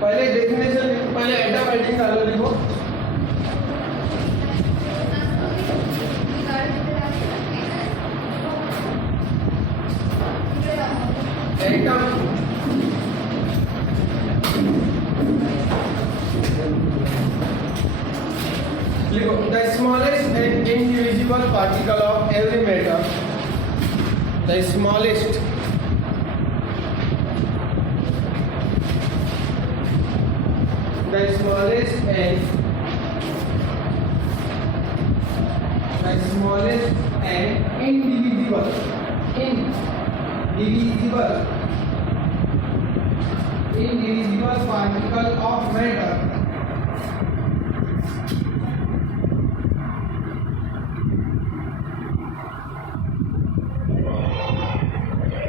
पहले डेफिनेशन लिखो, पहले एटम हेडिंग डालो, लिखो एटम लिखो the smallest and indivisible particle of every matter, the smallest and indivisible particle of matter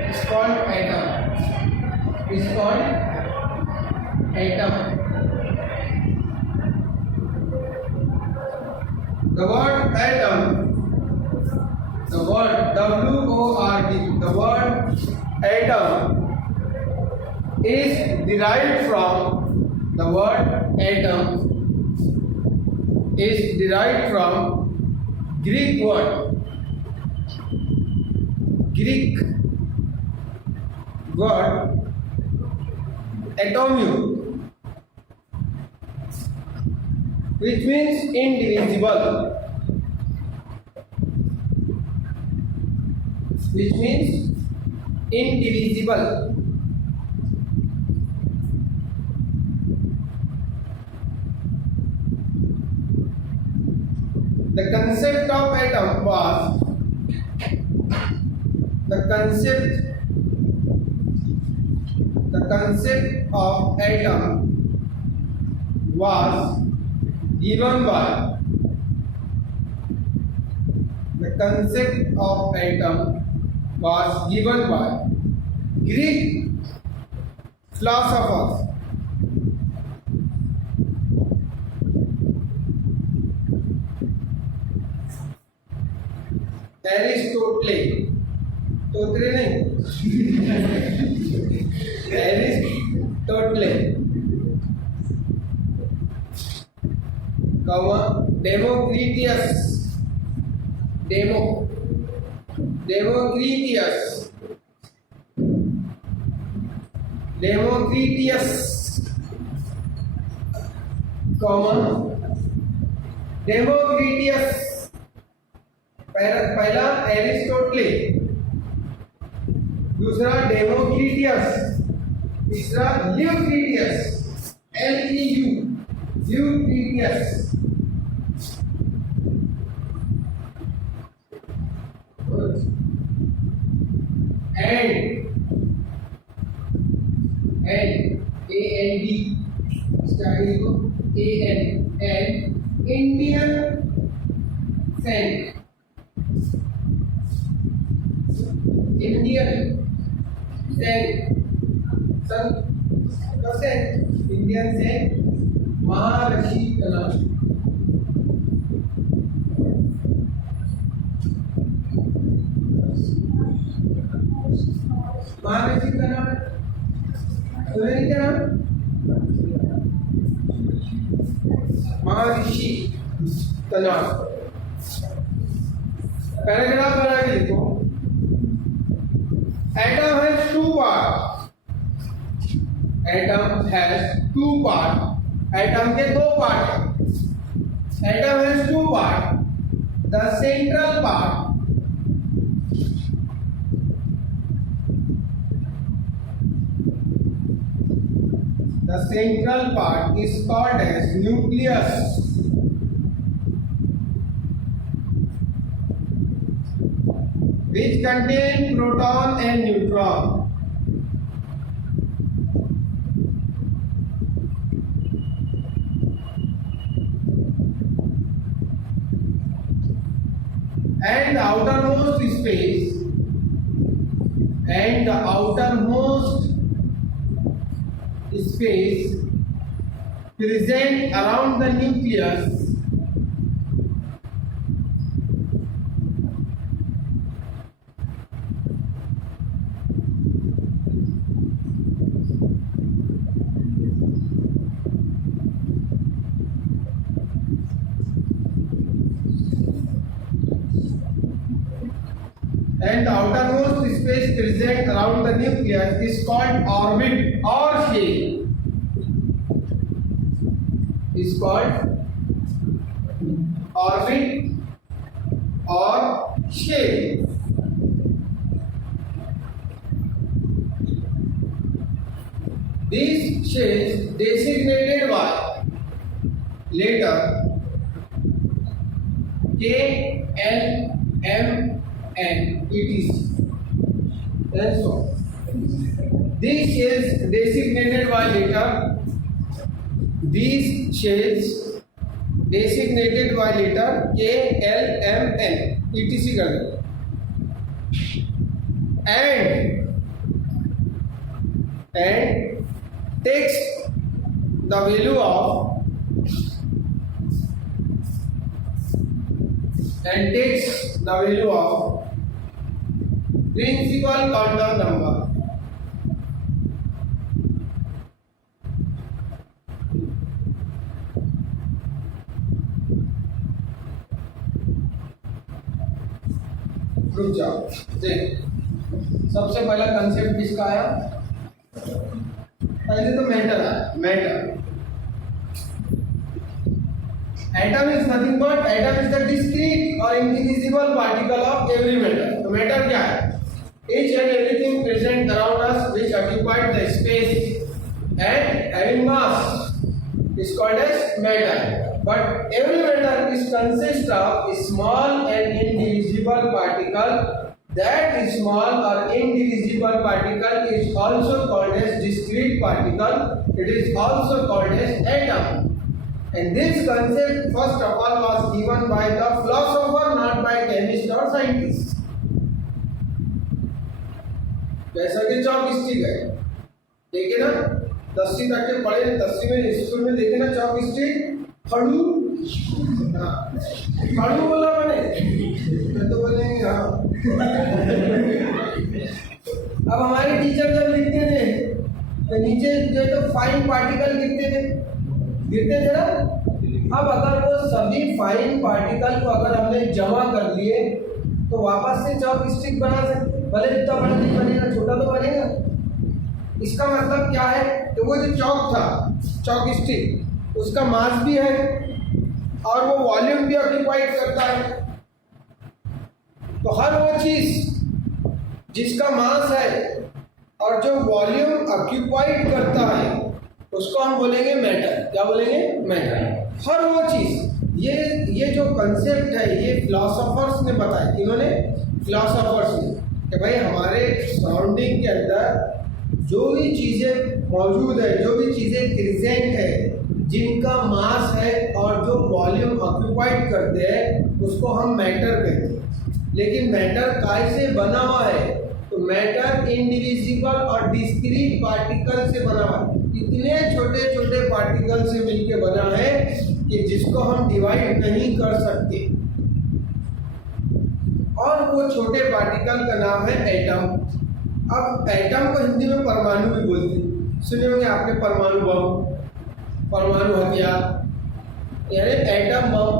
is called atom. Is called atom. The word atom, the word W-O-R-D, the word atom is derived from, the word atom is derived from Greek word atomio, which means indivisible, which means indivisible. The concept of atom was the concept of atom was given by the concept of atom was given by Greek philosophers Aristotle, Aristotle, Democritus, पहला एरिस्टोटले, दूसरा डेमोक्रिटियस, तीसरा ल्यूक्रिटियस, ल्यूक्रिटियस। Indian Saint, Indian Saint महर्षि कलाम। महर्षि का नाम सुनिए, क्या नाम? महर्षि का नाम। पैराग्राफ बना के लिखो। Atom has two parts. Atom has two parts. Atom के दो पार्ट हैं। Atom has two parts. The central part, the central part is called as nucleus. Which contain proton and neutron. And the outermost space, present around the nucleus and the outermost space present around the nucleus is called orbit or shell. Is called orbit or shell. These shells designated by letter K, L, M, N, etc. And so these shells designated by letter K, L, M, N, etc. कर दो and takes the value of principal quantum number. रुक जाओ, देख सबसे पहला कंसेप्ट किसका आया? पहले तो मैटर आया। Matter atom is nothing but atom is the discrete और indivisible particle of every matter. तो मैटर क्या है? each and everything present around us which occupied the space and having mass is called as matter. But every matter is consist of a small and indivisible particle. That small or indivisible particle is also called as discrete particle. It is also called as atom. And this concept first of all was given by the philosopher, not by chemist or scientist. जैसा कि चौक स्टिक है, देखे ना 10वीं तक के पढ़े, 10वीं में स्कूल में देखे ना चौक स्टिक खड़ू, हाँ खड़ू बोला मैंने तो बोलेंगे हाँ। अब हमारे टीचर जब लिखते थे तो नीचे जो तो फाइन पार्टिकल गिरते थे ना। अब अगर वो सभी फाइन पार्टिकल को अगर हमने जमा कर लिए तो वापस से चौक स्टिक बना सकते, भले जितना बड़ा नहीं बनेगा, छोटा तो बनेगा। इसका मतलब क्या है कि वो जो चौक था, चौक स्टिक, उसका मास भी है और वो वॉल्यूम भी ऑक्यूपाइड करता है। तो हर वो चीज जिसका मास है और जो वॉल्यूम ऑक्यूपाइड करता है उसको हम बोलेंगे मैटर। क्या बोलेंगे? मैटर। हर वो चीज, ये जो कंसेप्ट है ये फिलोसोफर्स ने बताया। इन्होंने फिलोसोफर्स ने कि भाई हमारे सराउंडिंग के अंदर जो भी चीज़ें मौजूद है, जो भी चीज़ें प्रेजेंट है, जिनका मास है और जो वॉल्यूम ऑक्यूपाइड करते हैं उसको हम मैटर कहते हैं। लेकिन मैटर कैसे बना हुआ है? तो मैटर इंडिविजिबल और डिस्क्रीट पार्टिकल से बना हुआ है। इतने छोटे छोटे पार्टिकल से मिलकर बना है कि जिसको हम डिवाइड नहीं कर सकते। और वो छोटे पार्टिकल का नाम है एटम। अब एटम को हिंदी में परमाणु भी बोलते हैं, सुने होंगे आपने, परमाणु बम, परमाणु हथियार यानी एटम बम।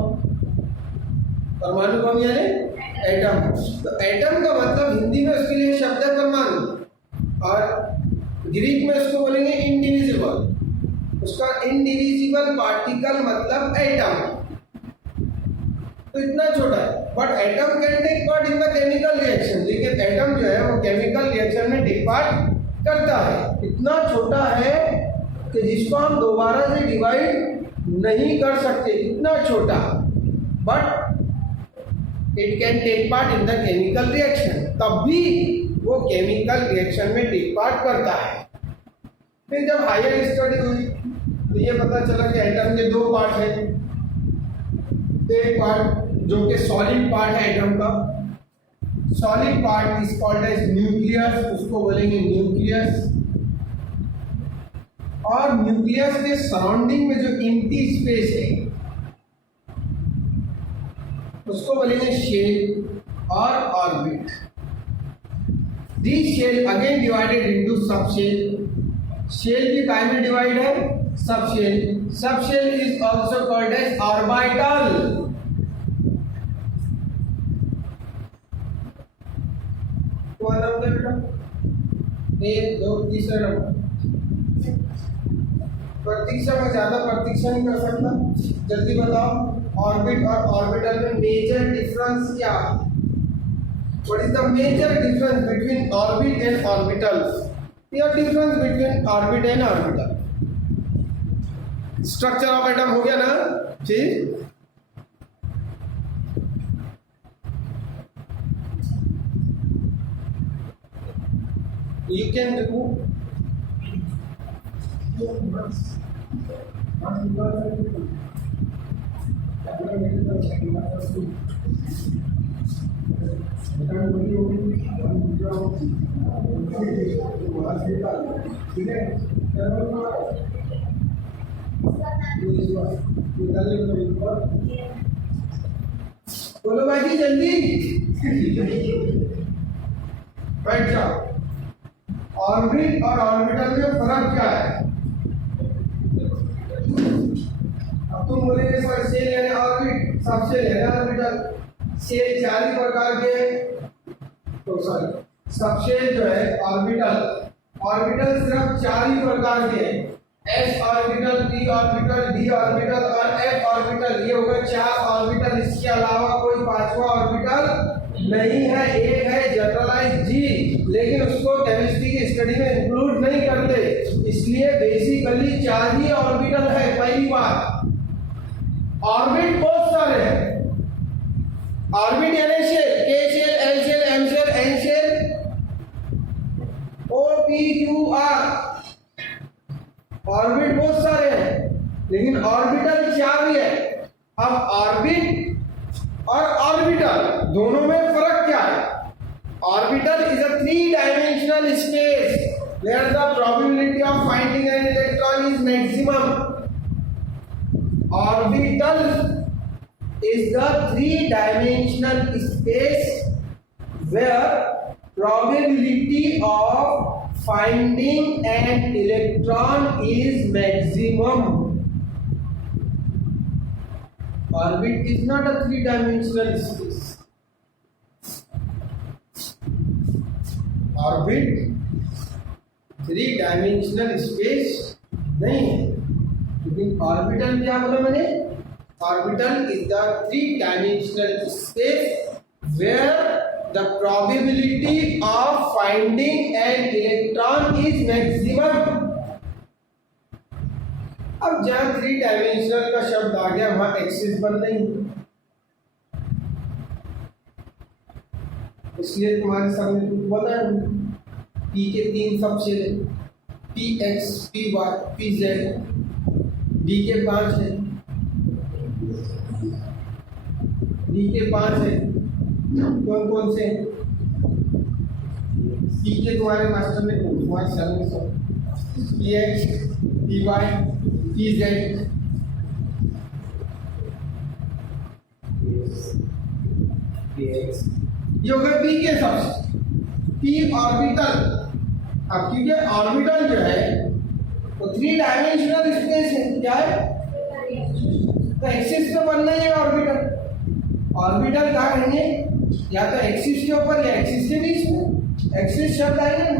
परमाणु बम यानी एटम। तो एटम का मतलब हिंदी में उसके लिए शब्द है परमाणु और ग्रीक में उसको बोलेंगे इंडिविजिबल। उसका इंडिविजिबल पार्टिकल मतलब एटम। तो इतना छोटा है, but atom can take part in the chemical reaction. लेकिन एटम जो है वो केमिकल रिएक्शन में टेक पार्ट करता है। इतना छोटा है कि जिसको हम दोबारा से डिवाइड नहीं कर सकते, इतना छोटा, but it can take part in the chemical reaction. तब भी वो केमिकल रिएक्शन में टेक पार्ट करता है। फिर जब हायर स्टडी हुई तो ये पता चला कि एटम के दो पार्ट हैं। एक पार्ट जो कि सॉलिड पार्ट है एटम का, solid part is called as nucleus, उसको बोलेंगे न्यूक्लियस। और न्यूक्लियस के सराउंडिंग में जो एम्प्टी स्पेस है उसको बोलेंगे शेल और orbit. This shell again divided into subshell. Shell भी काय में डिवाइड है? Subshell. Subshell is also called as orbital. तुम्हारा नाम क्या बेटा? 1 2 तीसरा नंबर। प्रतीक्षा में ज्यादा प्रतीक्षा नहीं कर सकता, जल्दी बताओ। ऑर्बिट और ऑर्बिटल में मेजर डिफरेंस क्या है? What is the major difference between orbit and orbital? या difference between orbit and orbital? Structure of atom हो गया ना? ठीक, you can remove बोलो भाई जल्दी बैठ जाओ। ऑर्बिट और ऑर्बिटल में फर्क क्या है? अब तुम बोलेंगे सर शेल यानी ऑर्बिट, सब शेल है ना ऑर्बिटल। शेल 4 प्रकार के, तो सॉरी सब शेल जो है ऑर्बिटल, ऑर्बिटल सिर्फ 4 ही प्रकार के हैं। S orbital, P orbital, D orbital और एफ ऑर्बिटल। ये होगा 4 ऑर्बिटल। इसके अलावा कोई 5वां ऑर्बिटल नहीं है। एक है जनरलाइज जी, लेकिन उसको केमिस्ट्री की स्टडी में इंक्लूड नहीं करते, इसलिए बेसिकली 4 ही ऑर्बिटल है। पहली बात, ऑर्बिट बहुत सारे हैं। ऑर्बिट यानी shell, K shell, L shell, M shell, N shell, O P Q R. Orbit बहुत सारे हैं, लेकिन ऑर्बिटल 4 ही है। अब ऑर्बिट और ऑर्बिटल दोनों में फर्क क्या है? Orbital is a 3-dimensional space where the probability of finding an electron is maximum. Orbital is the 3-dimensional space where probability of finding an electron is maximum. Orbit is not a 3-dimensional space. Orbit 3-dimensional space नहीं है, लेकिन ऑर्बिटल क्या बोला मैंने? Orbital is the 3-dimensional space where the probability of finding an electron is maximum. अब जहां 3-dimensional का शब्द आ गया, वहां एक्सिस बन नहीं, इसलिए तुम्हारे सामने कुछ बताया पी के 3 सबशेल है, P X, P Y, P Z. D के 5 है, डी के 5 है। कौन कौन से? पी के तुम्हारे मास्टर ने तुम्हारे साल में सब P X, P Y, P Z. ये हो गए पी के सबसे। P orbital. अब क्योंकि ऑर्बिटल जो है वो 3-dimensional स्पेस है, क्या है? तो एक्सिस पे बनना है ऑर्बिटल। ऑर्बिटल कहाँ रहेंगे? या तो एक्सिस के ऊपर या एक्सिस के बीच में। एक्सिस शब्द आएंगे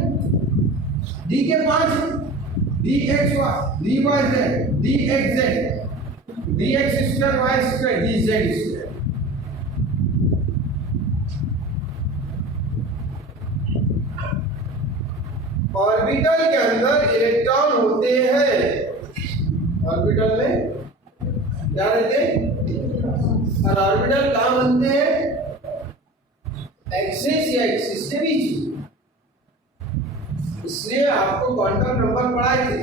डी के 5, D X Y, D Y Z, D X Z, D X square, Y square, D Z square. Orbital के अंदर इलेक्ट्रॉन होते हैं। ऑर्बिटल में क्या रहते हैं? और ऑर्बिटल कहाँ बनते हैं? एक्सिस या एक्सिस के बीच। इसलिए आपको क्वांटम नंबर पढ़ाए थे।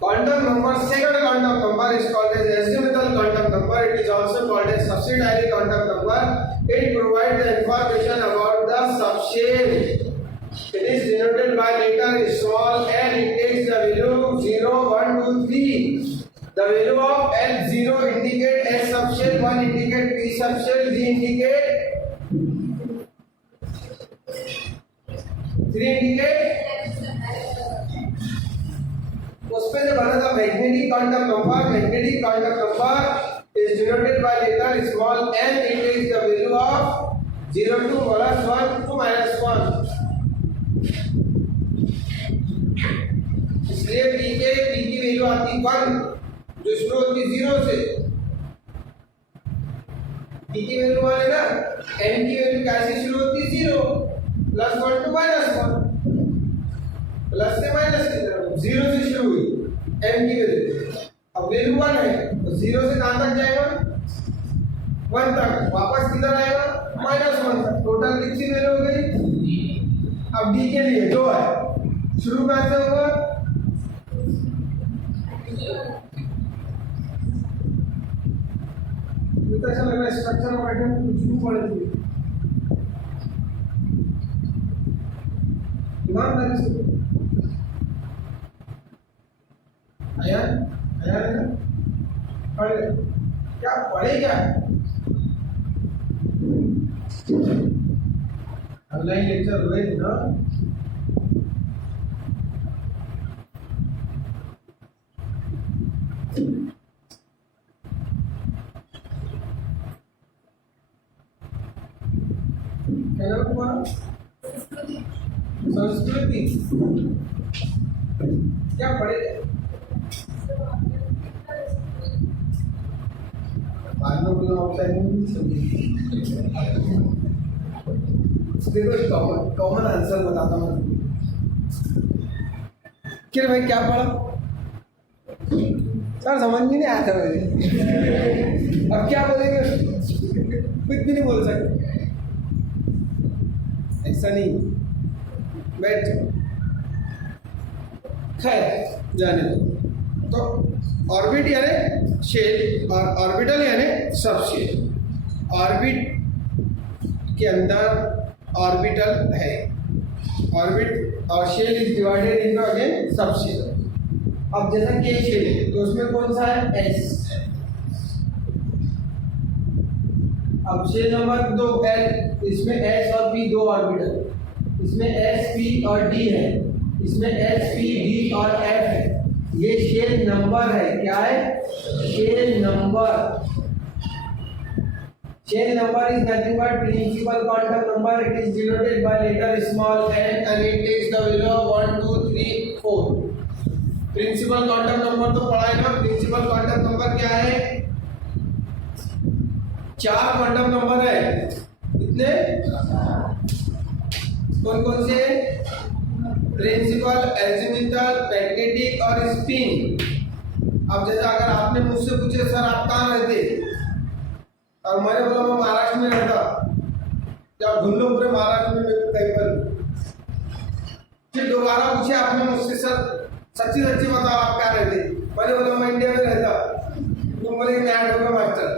Quantum number, second quantum number is called as azimuthal quantum number. It is also called as subsidiary quantum number. It provides the information about the subshell. It is denoted by letter small n. It takes the value 0, 1, 2, 3. The value of L 0 indicate S subshell, 1 indicate P subshell, 3 indicate 3 indicate उसमें जो बना था magnetic quantum number. Magnetic quantum number is denoted by letter small n. It is the value of 0 to +1 to -1. इसलिए p की वैल्यू आती 1 जो शुरू होती 0 से। p की वैल्यू 1 है ना, n की वैल्यू कैसे शुरू होती 0 +1 to -1, प्लस से माइनस की तरफ 0 से शुरू हुई n की वैल्यू। अब वैल्यू 1 है तो 0 से कहां तक जाएगा 1 तक, वापस किधर आएगा -1 तक। टोटल कितनी वैल्यू हो गई? अब d के लिए 2 है, शुरू कहां से होगा तो ऐसा लग रहा है स्ट्रक्चर ऑफ आइटम कुछ भी पड़ेगी। ईमानदारी से आया है ना, पढ़े क्या पढ़े क्या ऑनलाइन लेक्चर हुए थे ना। क्या नाम संस्कृति क्या पढ़े देखो कॉमन आंसर बताता हूँ कि भाई क्या पढ़ा सर, समझ में नहीं आया था मुझे। अब क्या बोलेंगे, कुछ भी नहीं बोल सकते, ऐसा नहीं। बैठ खैर जाने दो। तो ऑर्बिट यानी शेल और ऑर्बिटल यानी सब शेल। ऑर्बिट के अंदर ऑर्बिटल है, ऑर्बिट और shell is divided into again subshell. अब जैसा कि शेल है तो उसमें कौन सा है एस। अब शेल नंबर 2 एल, इसमें एस और पी 2 ऑर्बिटल, इसमें एस पी और डी है, इसमें एस पी डी और एफ है। ये शेल नंबर है, क्या है shell number. Shell number is nothing but principal quantum number. It is denoted by letter small n and it takes the value of 1 2 3 4। Principal quantum number तो पढ़ा है ना। प्रिंसिपल क्वांटम नंबर क्या है? 4 quantum number है। कितने? कौन कौन से? प्रिंसिपल, एजिमुथल, मैग्नेटिक और स्पिन। अब जैसे अगर आपने मुझसे पूछे सर आप कहाँ रहते, और मैंने बोला मैं महाराष्ट्र में रहता, जब ढूंढ लो पूरे महाराष्ट्र में कहीं पर। फिर दोबारा पूछे आपने मुझसे सर सच्ची सच्ची बताओ आप क्या रहते, मैंने बोला मैं इंडिया में रहता, तुम बोले क्या होगा मास्टर।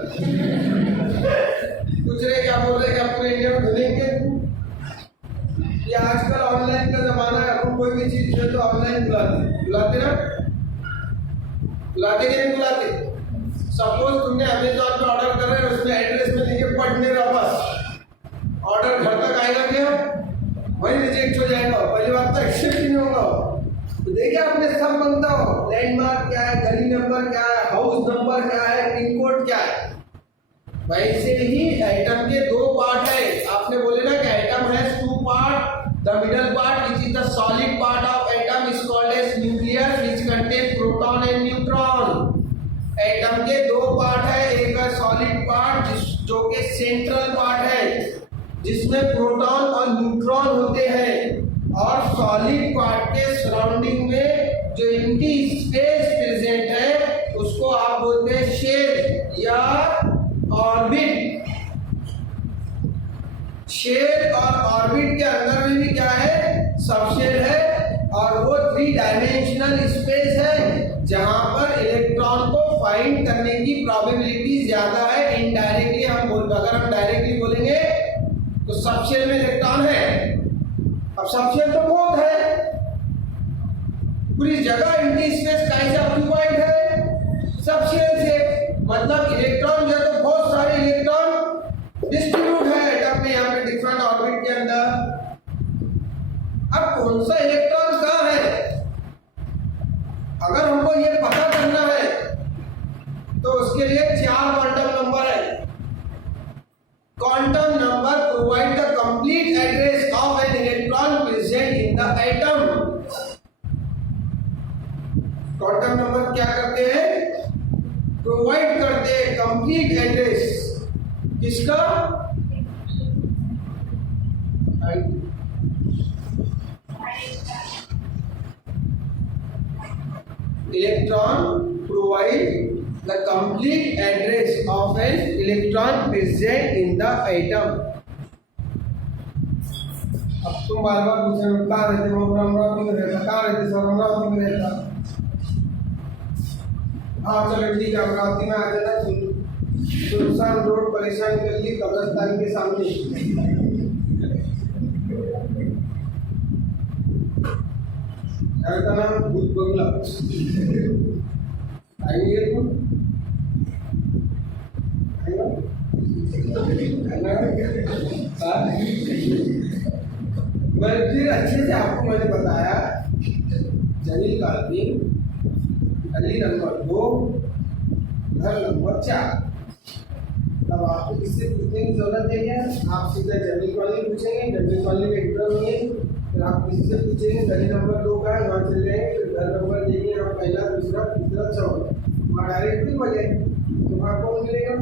पूछ रहे क्या बोल रहे, क्या पूरे इंडिया में ढूंढेंगे? ये आजकल ऑनलाइन का जमाना है, अपन कोई भी चीज है तो ऑनलाइन बुलाते ना, बुलाते कि नहीं बुलाते? सपोज तुमने अमेज़न पे ऑर्डर कर रहे हो, उसमें एड्रेस में लिखे पटने बस, ऑर्डर घर तक आएगा क्या? वही रिजेक्ट हो जाएगा। पहली बात तो एक्सेप्ट ही नहीं होगा। तो देखिए आपने सब बनता हो, लैंडमार्क क्या है, गली नंबर क्या है, हाउस नंबर क्या है, पिन कोड क्या है। वैसे ही एटम के 2 पार्ट है। आपने बोले ना कि atom has 2 part. The middle part which is the solid part of atom is called as nucleus which contains proton and neutron। Atom के 2 पार्ट है, एक है सॉलिड पार्ट जो कि सेंट्रल पार्ट है जिसमें प्रोटॉन और न्यूट्रॉन होते हैं, और सॉलिड पार्ट के सराउंडिंग में जो एम्प्टी स्पेस प्रेजेंट है उसको आप बोलते हैं शेल या ऑर्बिट। शेल और ऑर्बिट के अंदर में भी क्या है, सबशेल है, और वो 3 डायमेंशनल स्पेस है जहां पर इलेक्ट्रॉन को फाइंड करने की प्रोबेबिलिटी ज्यादा है। इनडायरेक्टली हम अगर हम डायरेक्टली बोलेंगे तो सबशेल में इलेक्ट्रॉन है। अब सबशेल तो बहुत है, पूरी जगह एम्प्टी स्पेस कैसे ऑक्युपाइड है सबशेल से, मतलब इलेक्ट्रॉन जो है तो बहुत सारे इलेक्ट्रॉन डिस्ट्रीब्यूट है एटम में, यहाँ पे डिफरेंट ऑर्बिट के अंदर। अब कौन सा इलेक्ट्रॉन कहाँ है, अगर हमको ये पता करना है तो उसके लिए 4 क्वांटम नंबर क्या करते हैं, प्रोवाइड करते हैं कंप्लीट एड्रेस किसका, electron provide the complete address of an electron present in the atom. अब तुम बार बार पूछ रहे हो कहाँ रहते हो, अमरावती में रहता, कहाँ रहते सर, अमरावती में रहता। हाँ चलो ठीक है, अमरावती में आ जाना, सुनसान रोड परेशान कर ली कब्रिस्तान के सामने। का नाम भूत बंगला, आएंगे तुम, मैं फिर अच्छे से आपको मैंने बताया, जलील कॉलोनी, गली नंबर 2, घर नंबर 4। तब आपको किससे पूछने की जरूरत नहीं है, आप सीधा जलील कॉलोनी पूछेंगे, जलील कॉलोनी में एंटर होंगे, फिर आप किसी से पूछेंगे गली नंबर 2 का है, वहाँ चले जाएंगे, फिर घर नंबर देंगे, आप पहला दूसरा तीसरा चौथा, वहाँ डायरेक्ट भी बजे तो वहाँ कौन मिलेगा,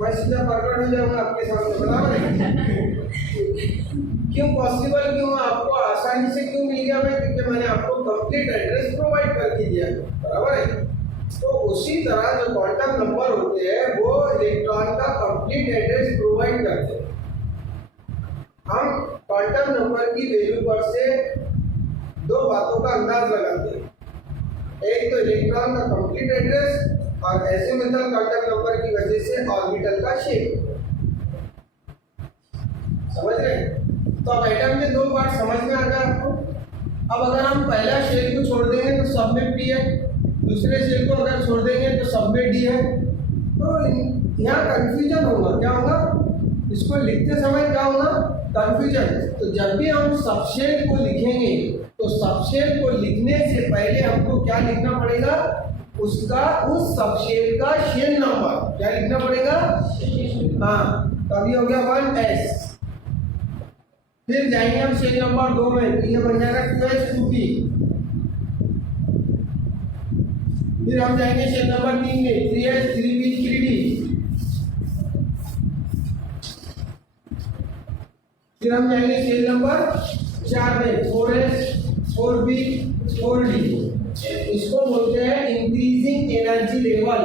मैं सीधा प्रकट हो जाऊंगा आपके सामने, बराबर है। क्यों पॉसिबल, क्यों आपको आसानी से क्यों मिल गया भाई, क्योंकि मैंने आपको कंप्लीट एड्रेस प्रोवाइड करके दिया, बराबर है। तो उसी तरह जो क्वांटम नंबर होते हैं वो इलेक्ट्रॉन का कंप्लीट एड्रेस प्रोवाइड करते हैं। हम क्वांटम नंबर की वैल्यू पर से दो बातों का अंदाज लगाते हैं, एक तो इलेक्ट्रॉन का कंप्लीट एड्रेस और एजिमुथल क्वांटम नंबर की वजह से ऑर्बिटल का शेप, समझ रहे हैं। तो अब एटम में दो पार्ट समझ में आ गया आपको। अब अगर हम पहला शेल को छोड़ देंगे तो सब में पी है, दूसरे शेल को अगर छोड़ देंगे तो सब में डी है, तो यहाँ कंफ्यूजन होगा, क्या होगा, इसको लिखते समय क्या होगा, कंफ्यूजन। तो जब भी हम सबशेल को लिखेंगे तो सबशेल को लिखने से पहले हमको क्या लिखना पड़ेगा, उसका उस सबशेल का शेल नंबर क्या लिखना पड़ेगा, हाँ, तो अभी हो गया 1s। फिर जाएंगे हम शेल नंबर 2 में, ये बन जाएगा 2s 2p। फिर हम जाएंगे शेल नंबर 3 में, 3s 3p 3d। फिर हम जाएंगे शेल नंबर 4 में, 4s 4p 4d। इसको बोलते हैं इंक्रीजिंग एनर्जी लेवल।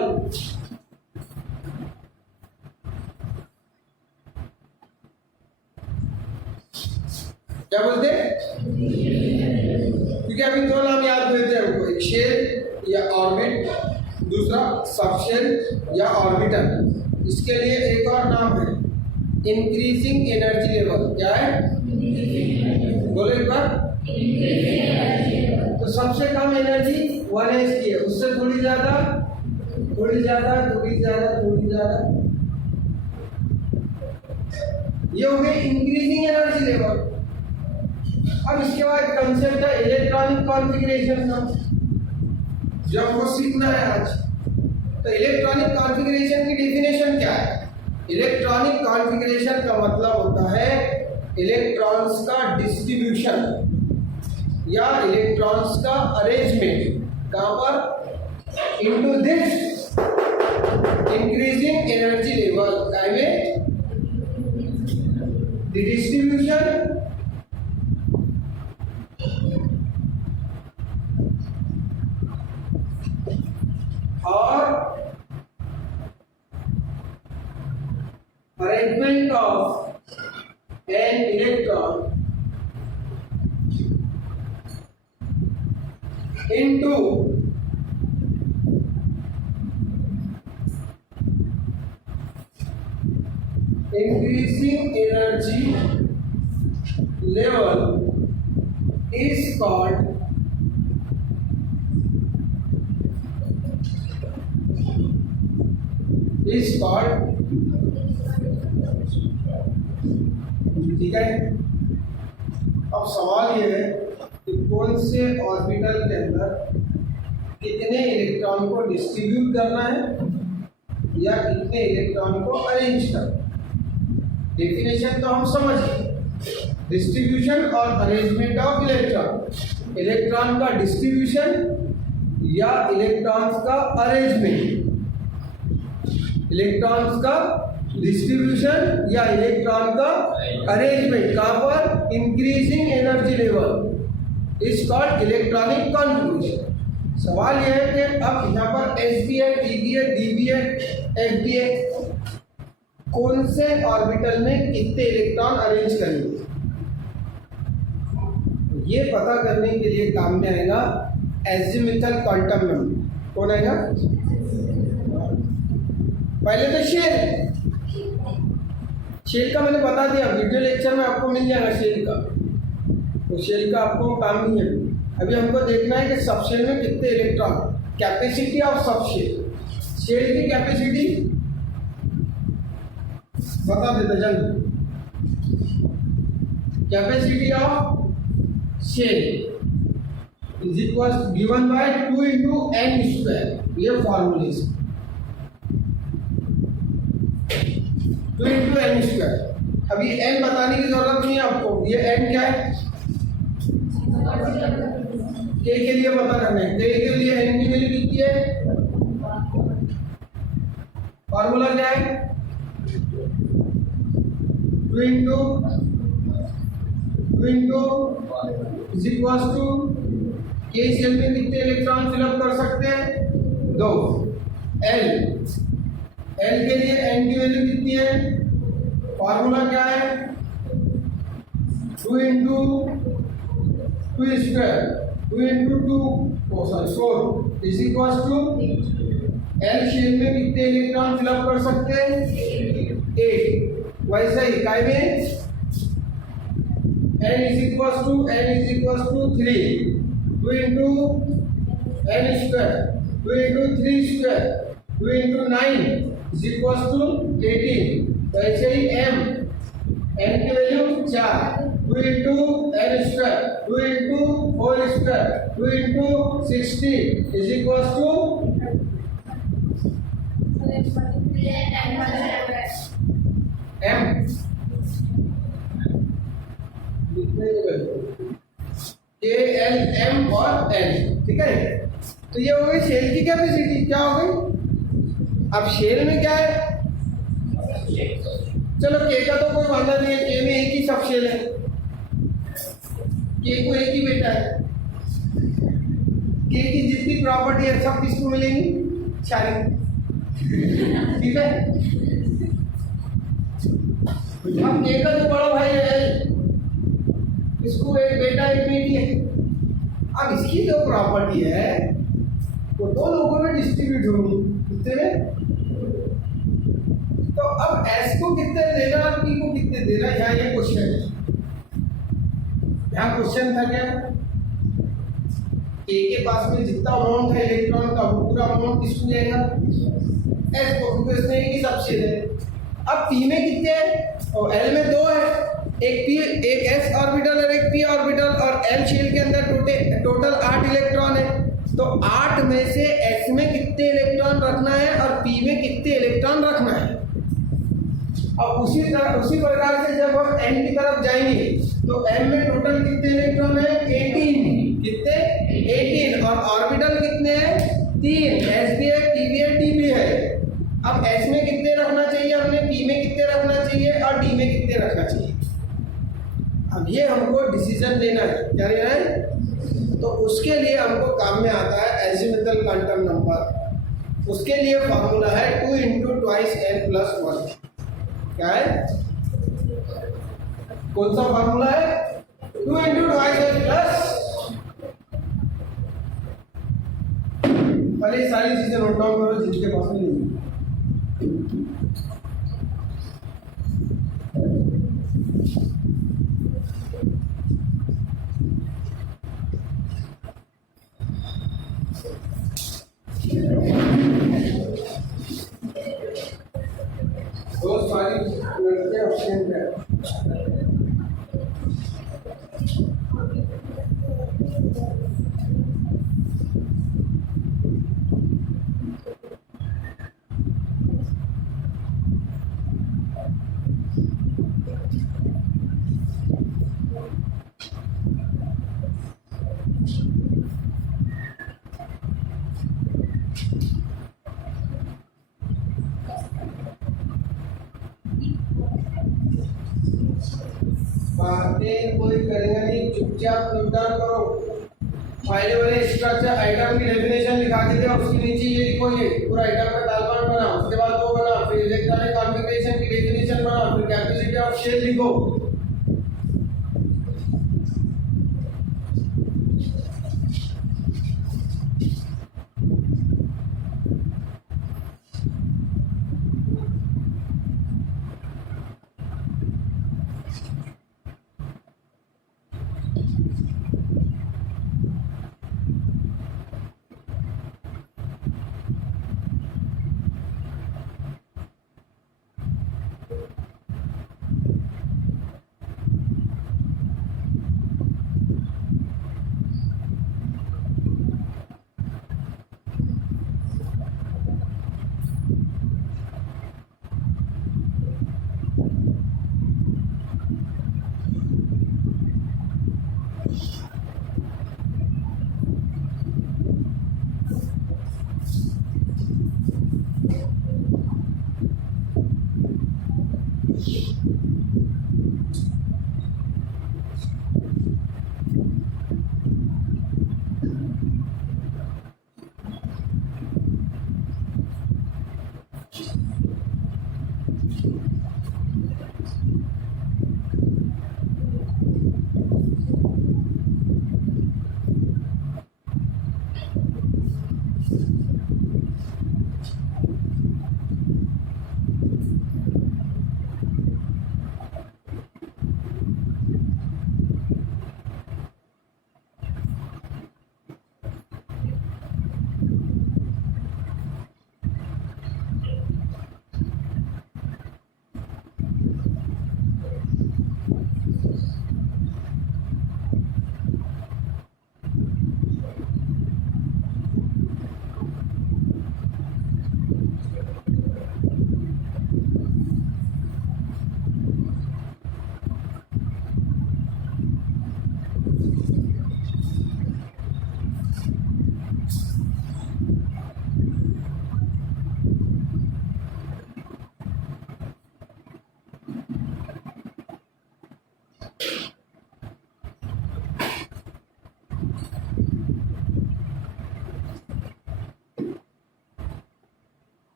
क्या बोलते हैं, क्योंकि अभी दो नाम याद हुए थे हमको, एक शेल या ऑर्बिट, दूसरा सबशेल या ऑर्बिटल। इसके लिए एक और नाम है इंक्रीजिंग एनर्जी लेवल। क्या है, बोलो एक बार। तो सबसे कम एनर्जी 1s की है, उससे थोड़ी ज्यादा थोड़ी ज्यादा थोड़ी ज्यादा थोड़ी ज्यादा, ये हो गई इंक्रीजिंग एनर्जी लेवल। अब इसके बाद कंसेप्ट है इलेक्ट्रॉनिक कॉन्फ़िगरेशन का, जो हमको सीखना है आज। तो इलेक्ट्रॉनिक कॉन्फ़िगरेशन की डेफिनेशन क्या है, इलेक्ट्रॉनिक कॉन्फ़िगरेशन का मतलब होता है इलेक्ट्रॉन्स का डिस्ट्रीब्यूशन या इलेक्ट्रॉन्स का अरेंजमेंट, कहां पर, into this increasing energy level, the distribution और arrangement of an electron into increasing energy level is called ठीक है। अब सवाल ये है कि कौन से ऑर्बिटल के अंदर कितने इलेक्ट्रॉन को डिस्ट्रीब्यूट करना है या कितने इलेक्ट्रॉन को अरेंज करना है। डेफिनेशन तो हम समझ गए, डिस्ट्रीब्यूशन और अरेंजमेंट ऑफ इलेक्ट्रॉन। इलेक्ट्रॉन का डिस्ट्रीब्यूशन या इलेक्ट्रॉन्स का अरेंजमेंट, इलेक्ट्रॉन्स का डिस्ट्रीब्यूशन या इलेक्ट्रॉन का अरेंजमेंट कहां पर, increasing energy level is called electronic configuration. सवाल यह है कि अब यहाँ पर एस बी है, टी बी है, डी बी है, एफ बी है, कौन से ऑर्बिटल में कितने इलेक्ट्रॉन अरेंज करेंगे, ये पता करने के लिए काम में आएगा एजिमुथल क्वांटम नंबर। कौन आएगा? पहले तो शेल का मैंने बता दिया, वीडियो लेक्चर में आपको मिल जाएगा शेल का, तो शेल का आपको काम नहीं है। अभी हमको देखना है कि सबशेल में कितने electron, capacity of subshell, shell की कैपेसिटी बता देते जल्द। Capacity of shell is equal given by 2 into n square, ये फॉर्मूले से 2 into n स्क्वायर। अभी n बताने की जरूरत नहीं है आपको, ये n क्या है, k के लिए पता करना है, k के लिए n की वैल्यू कितनी है, फॉर्मूला क्या है, 2 into is equal to k shell में कितने इलेक्ट्रॉन फिलअप कर सकते हैं, 2। l के लिए n की वैल्यू कितनी है, फॉर्मूला क्या है, 2 into 2 square, 2 into 2 4 is equal to l shell में कितने इलेक्ट्रॉन फिलअप कर सकते हैं, 8। वैसे ही काय में n is equals to 3, 2 into n square, 2 into 3 square, 2 into 9 is equals to 18। वैसे ही m की वैल्यू 4, 2 into n square, 2 into 4 square, 2 into 60 is equals to m K L M और L, ठीक है। तो ये हो गई शेल की कैपेसिटी, क्या हो गई। अब शेल में क्या है, चलो K का तो कोई वादा नहीं है, K में एक ही सब शेल है, K को एक ही बेटा है, K की जितनी प्रॉपर्टी है सब किसको मिलेंगी, सारी, ठीक है। अब K का जो बड़ा भाई है इसको एक बेटा एक बेटी है, अब इसकी जो प्रॉपर्टी है वो दो लोगों में डिस्ट्रीब्यूट होगी, कितने में, तो अब S को कितने देना और P को कितने देना, यहाँ ये क्वेश्चन है। यहाँ क्वेश्चन था क्या, A के पास में जितना अमाउंट है इलेक्ट्रॉन का वो पूरा अमाउंट किसको जाएगा, S को, क्योंकि उसने एक ही सबसे है। अब P में कितने हैं, और L में 2 है, एक s ऑर्बिटल और एक p ऑर्बिटल, और l शेल के अंदर टोटल 8 इलेक्ट्रॉन है, तो 8 में से s में कितने इलेक्ट्रॉन रखना है और p में कितने इलेक्ट्रॉन रखना है। अब उसी प्रकार से जब हम n की तरफ जाएंगे तो m में टोटल कितने इलेक्ट्रॉन है, 18, कितने 18, और ऑर्बिटल कितने हैं, 3, s भी है, t भी है, t भी है। अब s में कितने रखना चाहिए हमने, p में कितने रखना चाहिए और d में कितने रखना चाहिए। अब ये हमको डिसीजन लेना है, क्या लेना है, तो उसके लिए हमको काम में आता है एजिमुथल क्वांटम नंबर। उसके लिए फॉर्मूला है 2 into twice n plus 1। क्या है, कौन सा फॉर्मूला है, 2 into twice n plus, पहले सारी चीजें नोट डाउन करो जिनके पास में नहीं है। दो सारी लड़कियां ऑप्शन है, में कोई करेगा नहीं, चुपचाप नोट डाउन करो। पहले वाले स्ट्रक्चर आइटम की डेफिनेशन लिखा के दे और उसके नीचे ये लिखो, ये पूरा आइटम का डायग्राम बना, उसके बाद वो बना, फिर इलेक्ट्रॉनिक कॉन्फ़िगरेशन की डेफिनेशन बना, फिर कैपेसिटी ऑफ सेल लिखो।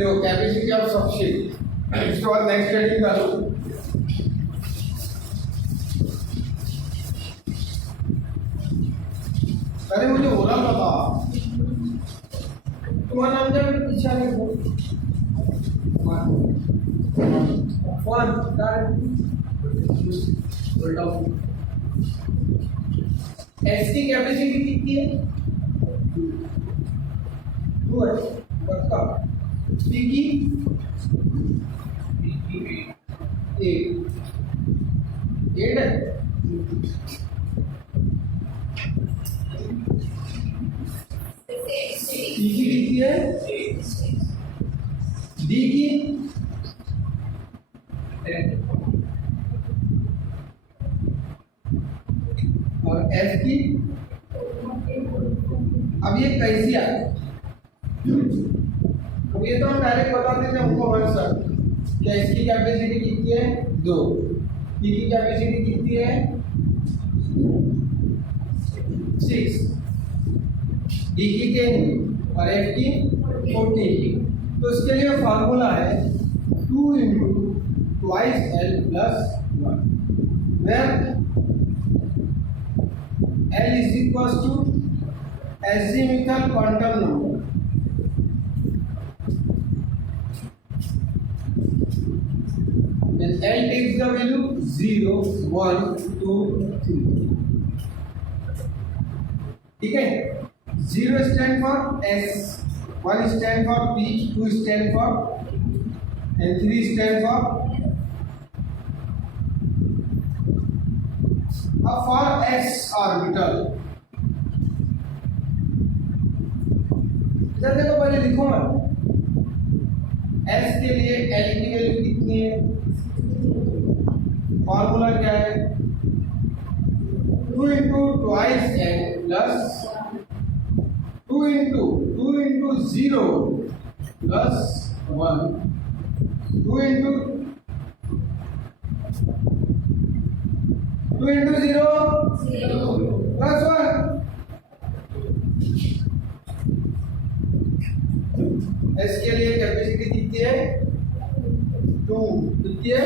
देखो कैपेसिटी ऑफ सबस्ट्रेट, इसके बाद नेक्स्ट हेडिंग डालो। अरे मुझे ओरल बता, तुम्हारा नाम क्या है? पीछा नहीं हो एस की कैपेसिटी कितनी है? 2 है पक्का। पी की 8 है। डी की कितनी है? डी की 10 और एफ की। अब ये कैसी आ, अब ये तो हम डायरेक्ट बता देते हैं हमको आंसर। क्या इसकी कैपेसिटी कितनी है? 2। पी की कैपेसिटी कितनी है? 6। डी की 10 और एफ की 14। तो इसके लिए फार्मूला है 2 × 2L + 1 where L is equals to azimuthal quantum number. Then L takes the value 0, 1, 2, 3. ठीक है? 0 stand for S, 1 stand for P, 2 stand for, and 3 stand for. अब for S orbital, इधर देखो, पहले लिखो मत। S के लिए L की वैल्यू कितनी है? फॉर्मूला क्या है? 2 × 2L plus 2 × 0 plus 1, 2 × 0 plus 1। एस के लिए कैपेसिटी कितनी है? 2। कितनी है?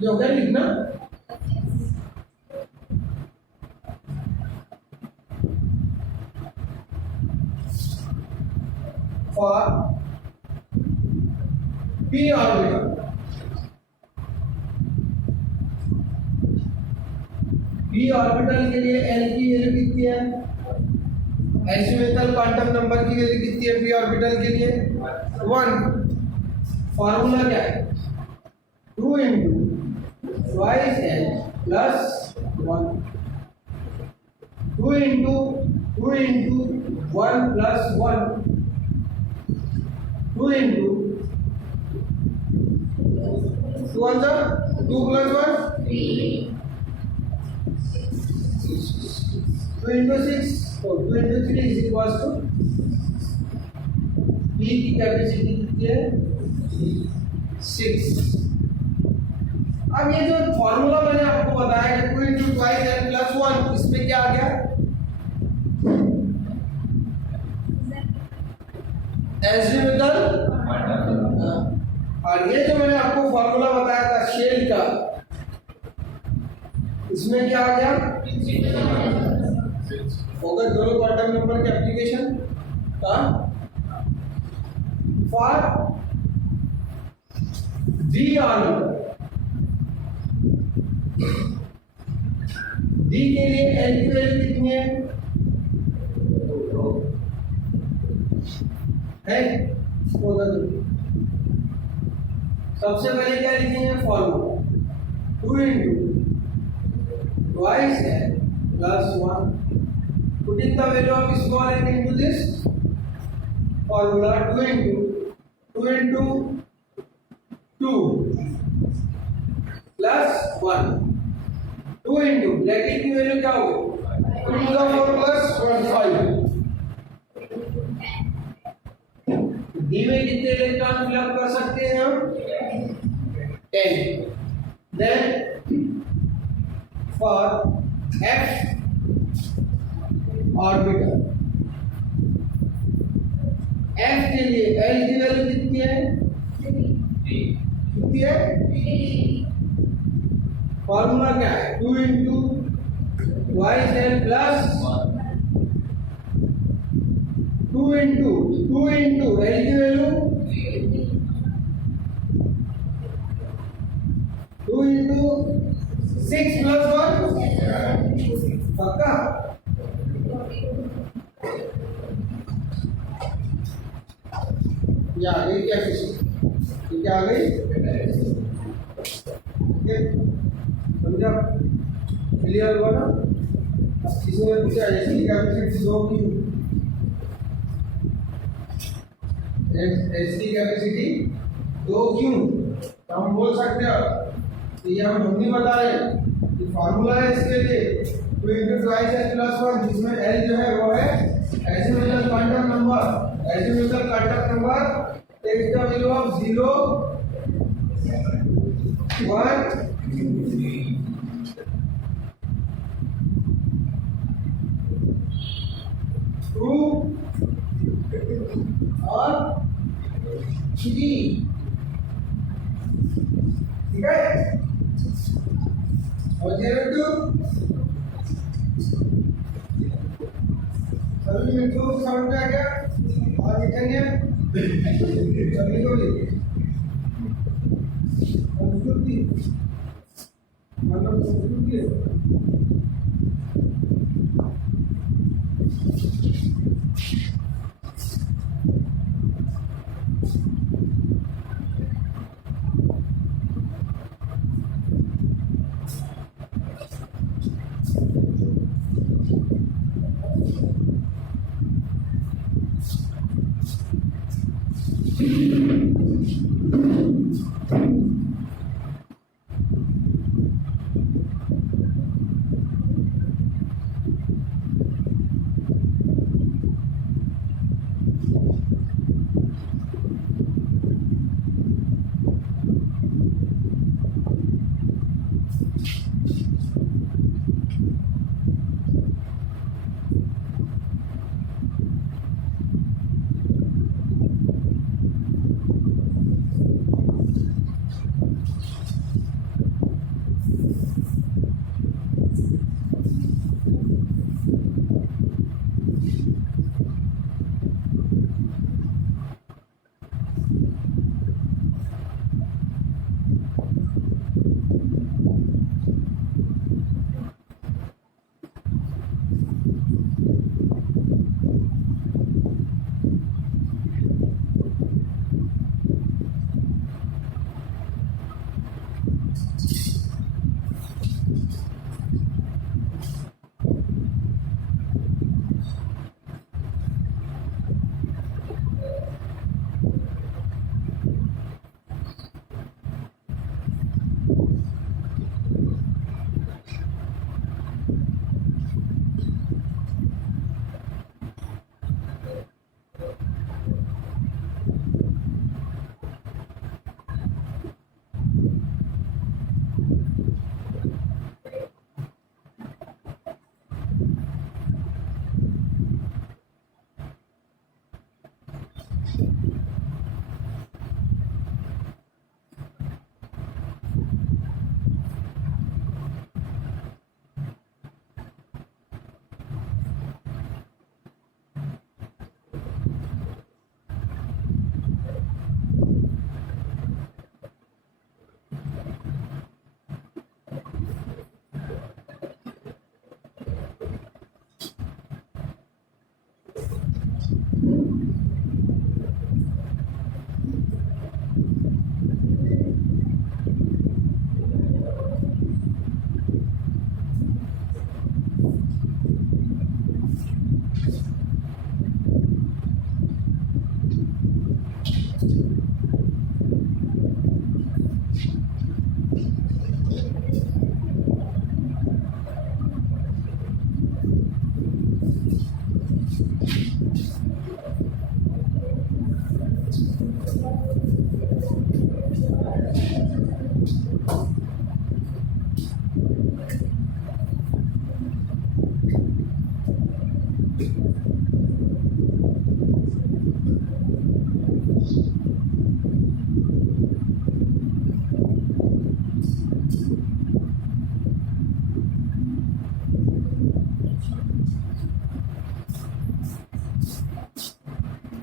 जो होगा लिखना। For P orbital, P orbital के लिए एल की वैल्यू कितनी है? एजिमुथल क्वांटम नंबर की वैल्यू कितनी है पी ऑर्बिटल के लिए? 1। फार्मूला क्या है? 2 × 2L plus 1, 2 × 1 plus 1, 2 × 2 1 2 plus 1 3, 2 × 6, so 2 × 3 is equals to P की कैपेसिटी कितनी है? 6। अब ये जो फॉर्मूला मैंने आपको बताया कि 2 × 2L plus 1, इसमें क्या आ गया? एजिमुथल। और ये जो मैंने आपको फॉर्मूला बताया था शेल का, इसमें क्या आ गया? होगा दोनों क्वांटम नंबर के एप्लीकेशन का। फॉर डी ऑर्बिटल, डी के लिए एल की वैल्यू कितनी है? सबसे पहले क्या लिखेंगे? फॉर्मूला 2 × 2L plus 1, putting the value of small n into this formula, 2 × 2 plus 1, 2 × ब्रैकेट की वैल्यू क्या होगी? 2 to the 4 plus 1 5। डी में कितने इलेक्ट्रॉन फिलअप कर सकते हैं हम? 10। Then for F orbital. F के लिए एल की वैल्यू कितनी है? कितनी है? फॉर्मूला क्या है? 2 into Y L plus 2 into L की वैल्यू 2 इंटू 6 प्लस 1 पक्का। या आ गई क्या किसी? ये क्या आ गई? समझा? क्लियर हुआ ना? इसमें पूछा ऐसी कैपेसिटी 2 की, ऐसी कैपेसिटी 2 क्यों? तो हम बोल सकते हो कि ये हम नहीं बता रहे कि फार्मूला है इसके लिए 2 इंटू ट्वाइस एल प्लस 1, जिसमें एल जो है वो है azimuthal quantum number. Azimuthal quantum number takes the value of 0, 1, 2 और 3। ठीक है? और 0 सभी मिनटों समझ में आ गया? और लिखेंगे सभी को संस्कृति मतलब संस्कृति